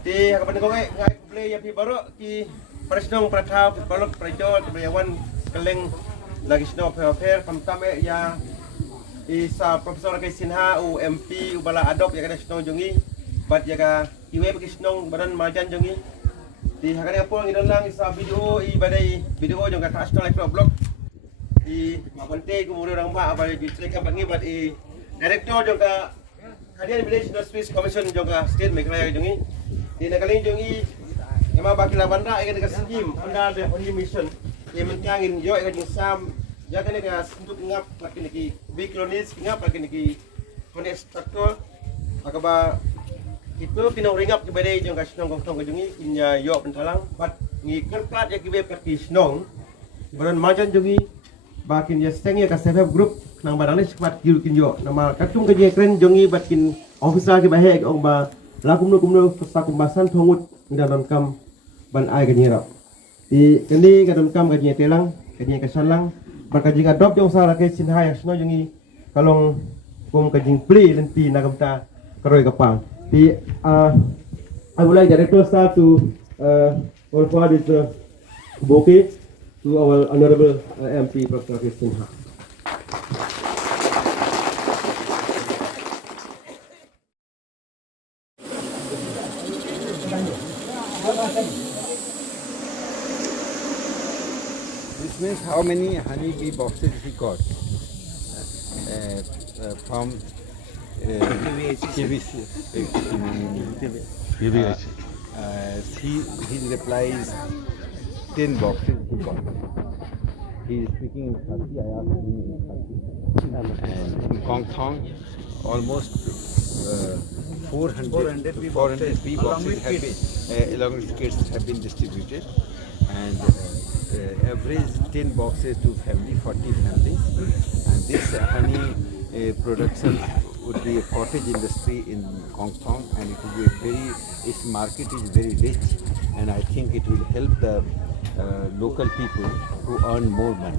Di kapan kau ngai play yang pi baru ki presnong pratau baru prejo tebayawan keleng lagi snow fair pamtame ya isa profesor ke sinha u MP u bala adop ya kada snow jongi bat ya ka iwe ke snow badan majan jongi di hakane apa ngi dalang isa video badai video jong ka snow live blog di mapante kemudian orang ba apa di trek bangi bat director jong ka Hadian Village Industries Commission jong ka state mekraya jongi di nakaling jongi ema bakila banda ikan dekat sejim anda ada only mission yang mentangin yo ikan sam ya kan dekat untuk ngap pakai niki biklonis ngap pakai niki connect structure akaba itu kena ringap ke badai jong ka snong kong jongi kinya yo pentalang bat ngi kerplat ya kibe pakai snong baron majan jongi bakin ya stengnya ka self group nang barang ni cepat kirukin yo nama katung ke keren jongi batkin officer ke bahek ong ba lakum pesak kumbasan thongut dalam kam ban ai ganyira di kendi kadon kam ganyia telang ganyia kasalang barkaji ka drop jong sala ke sinha yang sno jongi kalong kum kajing play nanti nagamta karoi kapang di I would like director sir to offer this bouquet to our honorable MP Professor Sinha. This means how many honeybee boxes he got from KVC. His reply is 10 boxes he got. He is speaking in Khasi, I asked him in Khasi. And in Kong Thong, almost 400 bee boxes have been, along with kids, have been distributed. And average 10 boxes to family, 40 families. And this honey production would be a cottage industry in Kong Thong, and it will be its market is very rich, and I think it will help the local people to earn more money.